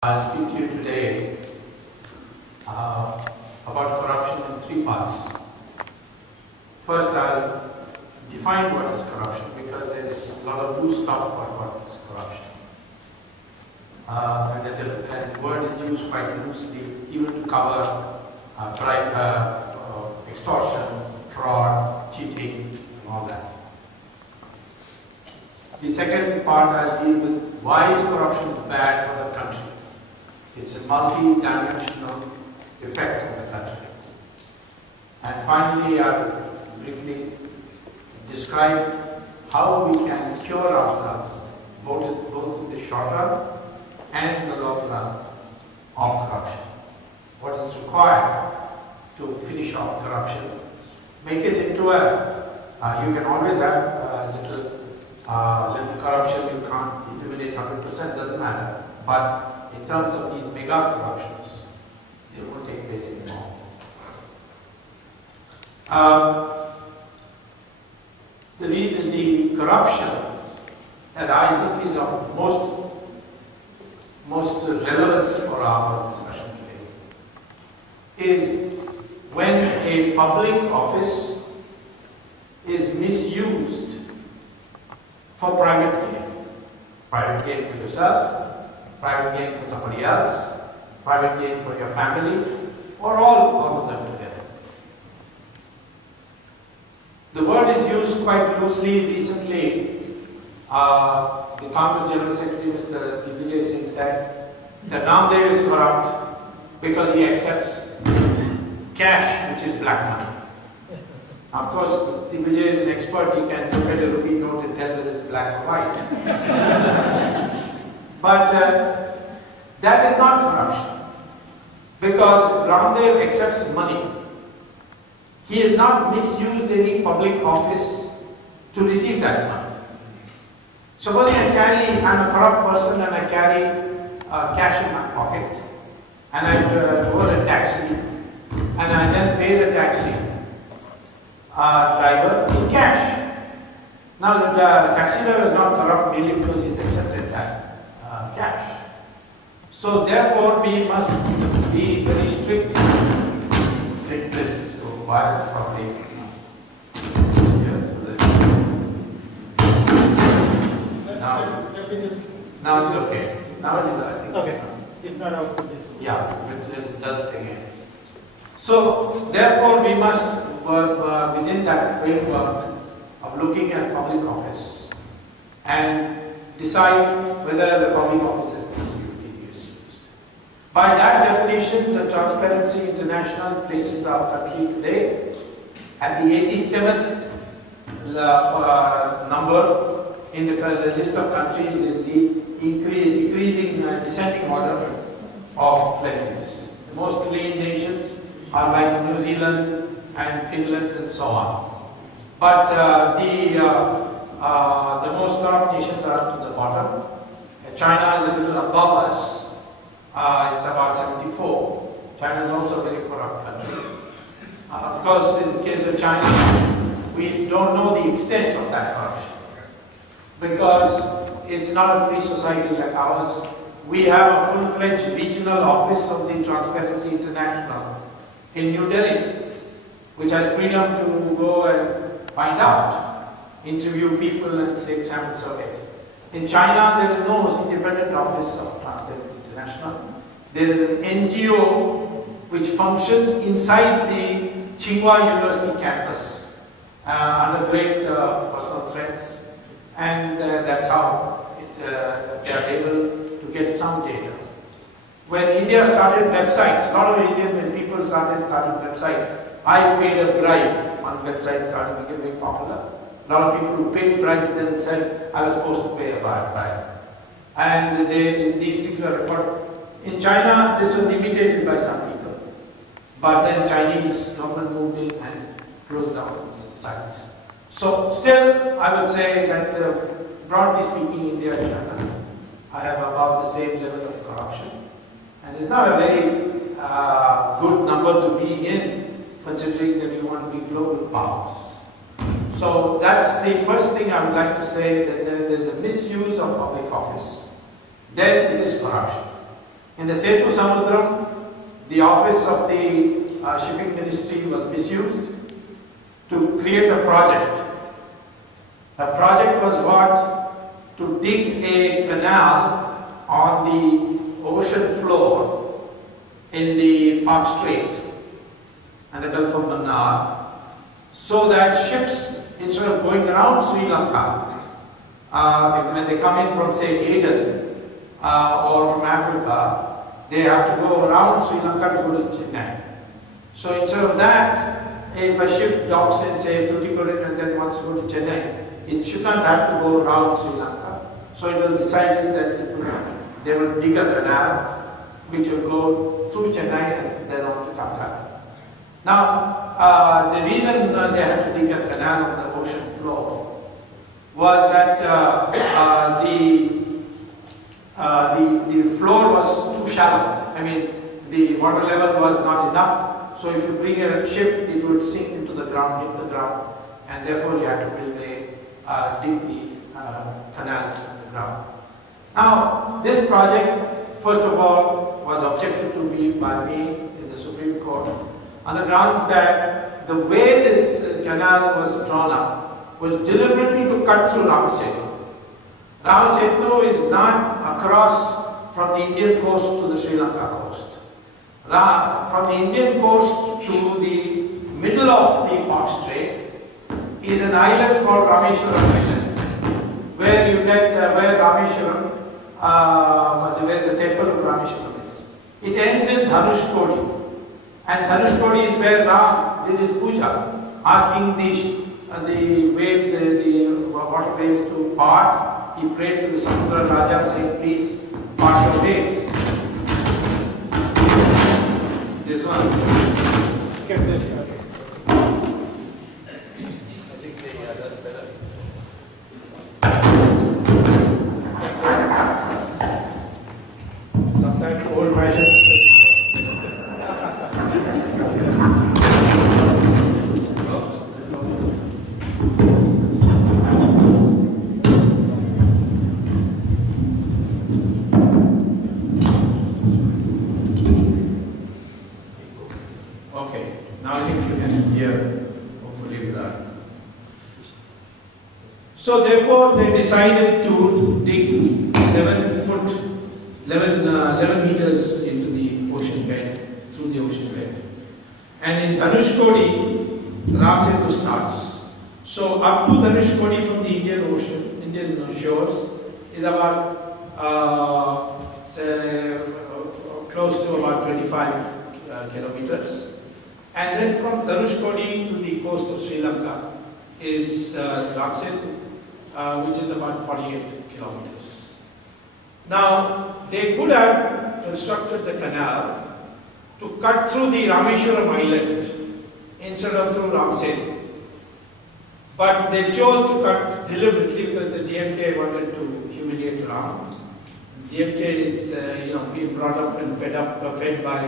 I'll speak to you today about corruption in three parts. First, I'll define what is corruption because there is a lot of loose talk about what is corruption. And that word is used quite loosely even to cover extortion, fraud, cheating, and all that. The second part I'll deal with why is corruption bad for the country. It's a multi-dimensional effect on the country. And finally, I'll briefly describe how we can cure ourselves, both in the short run and in the long run, of corruption. What is required to finish off corruption? Make it into you can always have little corruption, you can't eliminate 100%, doesn't matter. But in terms of these mega corruptions, they won't take place anymore. The corruption that I think is of most relevance for our discussion today is when a public office is misused for private gain. Private gain for yourself, private gain for somebody else, private gain for your family, or all of them together. The word is used quite loosely. Recently, the Congress General Secretary, Mr. Vijay Singh, said that Ramdev is corrupt because he accepts cash, which is black money. Of course, Vijay is an expert. He can look at a rupee note and tell whether it's black or white. But that is not corruption, because if Ramdev accepts money, he has not misused any public office to receive that money. Suppose I'm a corrupt person and I carry cash in my pocket and I board a taxi and I then pay the taxi driver in cash. Now the taxi driver is not corrupt merely because he's accepted that cash. So therefore we must be very strict with this while probably now it's okay. Now I think okay. It's not out of this. Yeah, it does it again. So therefore we must work within that framework of looking at public office and decide whether the public office is misused. By that definition, the Transparency International places our country today at the 87th number in the list of countries in the descending order of cleanliness. The most clean nations are like New Zealand and Finland and so on. But the most corrupt nations are to the bottom. China is a little above us. It's about 74. China is also a very corrupt country. Of course, in the case of China, we don't know the extent of that corruption because it's not a free society like ours. We have a full-fledged regional office of the Transparency International in New Delhi, which has freedom to go and find out, interview people and take sample surveys. In China, there is no independent office of Transparency International. There is an NGO which functions inside the Tsinghua University campus under great personal threats, and that's how they are able to get some data. When India started websites, a lot of Indian people started websites. I paid a bribe. One website started becoming popular. A lot of people who paid bribes then said, I was supposed to pay a bribe. And these things were recorded. In China, this was imitated by some people. But then Chinese government moved in and closed down these sites. So still, I would say that broadly speaking, India and China, I have about the same level of corruption. And it's not a very good number to be in, considering that you want to be global powers. So that's the first thing I would like to say, that there's a misuse of public office. Then it is corruption. the Setu Samudram, the office of the shipping ministry was misused to create a project. The project was what? To dig a canal on the ocean floor in the Park Strait and the Gulf of Mannar, so that ships, instead of going around Sri Lanka, when they come in from, say, Aden or from Africa, they have to go around Sri Lanka to go to Chennai. So instead of that, if a ship docks in, say, Tuticorin and then wants to go to Chennai, it should not have to go around Sri Lanka. So it was decided that they would dig a canal which would go through Chennai and then on to Calcutta. Now, the reason they had to dig a canal on the ocean floor was that the floor was too shallow. I mean, the water level was not enough. So if you bring a ship, it would sink into the ground, hit the ground, and therefore you had to build dig the canal in the ground. Now, this project, first of all, was objected to me by me in the Supreme Court on the grounds that the way this canal was drawn up was deliberately to cut through Ramasetu. Ramasetu is not across from the Indian coast to the Sri Lanka coast. From the Indian coast to the middle of the Park Strait is an island called Rameshwaram Island, where you get where Rameshwaram, where the temple of Rameshwaram is. It ends in Dhanushkodi, and Dhanushkodi is where Ram did his puja, asking the waves, the water waves to part. He prayed to the Samudra Raja, saying, "Please part the waves." This one. Get this. Okay. I think that's better. Sometimes old-fashioned. So therefore they decided to dig 11 meters into the ocean bed, through the ocean bed. And in Dhanushkodi, Ramsetu starts. So up to Dhanushkodi from the Indian shores is about, close to about 25 kilometers. And then from Dhanushkodi to the coast of Sri Lanka is Ramsetu, which is about 48 kilometers. Now, they could have constructed the canal to cut through the Rameshwaram Island instead of through Ramsetu. But they chose to cut deliberately because the DMK wanted to humiliate Ram. DMK is, being brought up and fed by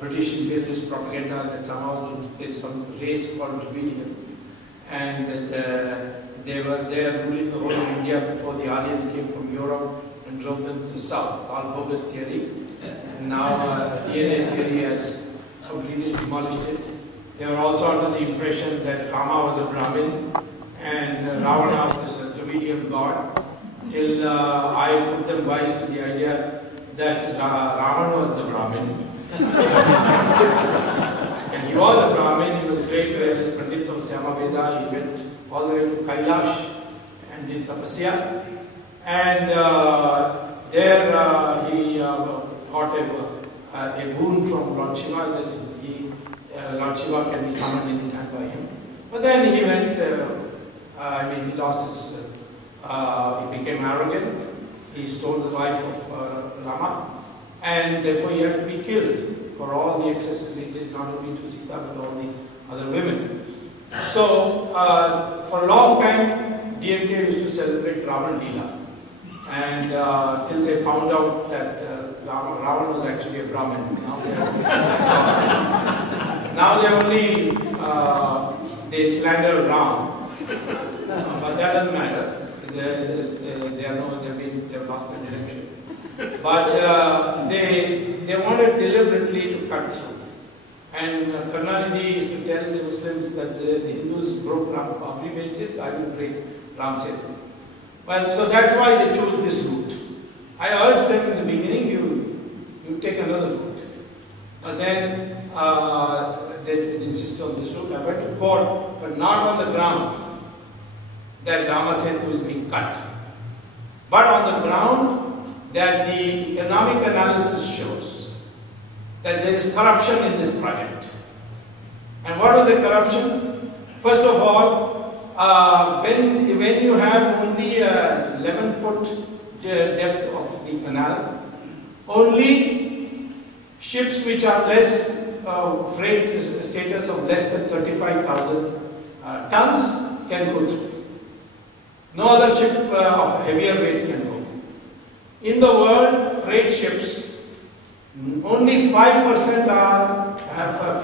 British imperialist propaganda that somehow there is some race called Dravidian, and that they were there ruling the whole of India before the Aryans came from Europe and drove them to the south. All bogus theory. And now DNA theory has completely demolished it. They were also under the impression that Rama was a Brahmin and Ravana was a Dravidian god, till I put them wise to the idea that Ravan was the Brahmin. And he was a Brahmin, he was a great Pandit of Samaveda. He went all the way to Kailash and did tapasya. And there he got a boon from Lord Shiva that Lord Shiva can be summoned any time by him. But then he went, he lost his, he became arrogant, he stole the wife of Rama, and therefore he had to be killed for all the excesses he did, not only to Sita but all the other women. So, for a long time, DMK used to celebrate Ravan Leela, and till they found out that Ravan was actually a Brahmin. Now they only they slander Ram, but that doesn't matter. They have lost their direction. But they wanted deliberately to cut through. And Karnanidhi used to tell the Muslims that the Hindus broke Babri Masjid, I will break Ram Setu. Well, so that's why they chose this route. I urged them in the beginning, you take another route. But then they insisted on this route. I went to court, but not on the grounds that Rama Setu is being cut, but on the ground that the economic analysis shows that there is corruption in this project. And what is the corruption? First of all, when you have only 11-foot depth of the canal, only ships which are less freight status of less than 35,000 tons can go through. No other ship of heavier weight can go. In the world, freight ships, only 5% have a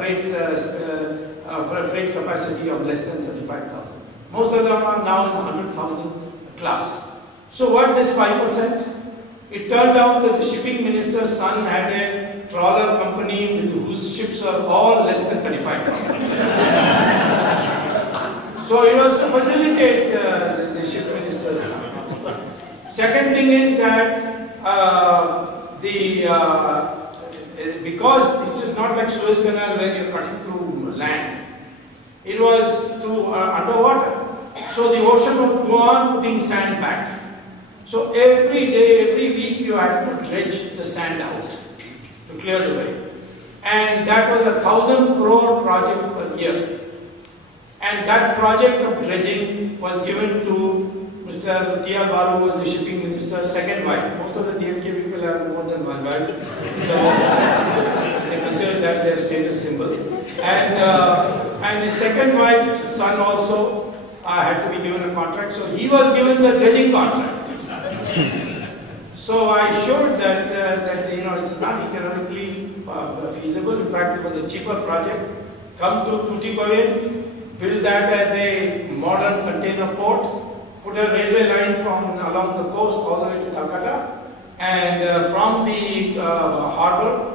freight capacity of less than 35,000. Most of them are now in 100,000 class. So what is 5%? It turned out that the shipping minister's son had a trawler company with whose ships are all less than 35,000. So it was to facilitate the ship minister's son. Second thing is that because it is not like Suez Canal where you are cutting through land, it was through underwater. So the ocean would go on putting sand back. So every day, every week you had to dredge the sand out to clear the way. And that was a 1,000 crore project per year. And that project of dredging was given to Mr. T.R. Balu, who was the shipping minister's second wife. Most of the DMK people have more than one wife. So they consider that their status symbol. And his second wife's son also had to be given a contract. So he was given the dredging contract. So I showed that it's not economically feasible. In fact, it was a cheaper project. Come to Tuticorin, build that as a modern container port, put a railway line from along the coast all the way to Calcutta, and from the harbour,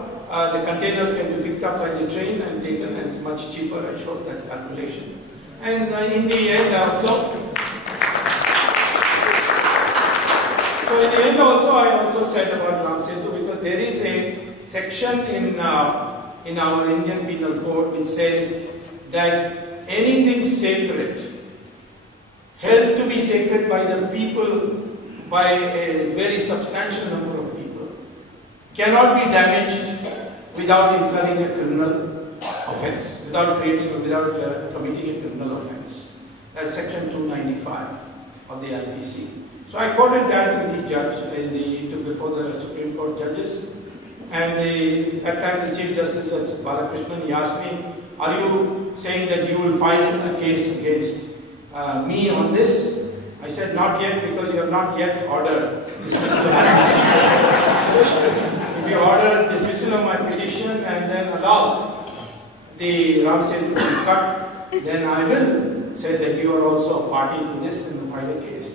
the containers can be picked up by the train and taken, and it's much cheaper. I showed that calculation. And in the end also, I also said about Ram Setu, because there is a section in our Indian Penal Code which says that anything sacred, held to be sacred by the people, by a very substantial number of people, cannot be damaged without incurring a criminal offence, without committing a criminal offence. That's section 295 of the IPC. So I quoted that in the judge, before the Supreme Court judges, and that time the Chief Justice was Balakrishnan. He asked me, "Are you saying that you will file a case against me on this?" I said, "Not yet, because you have not yet ordered dismissal of my petition. If you order dismissal of my petition and then allow the Ram Setu to be cut, then I will say that you are also a party to this and file a case."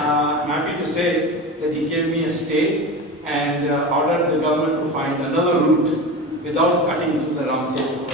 I'm happy to say that he gave me a stay and ordered the government to find another route without cutting through the Ram Setu.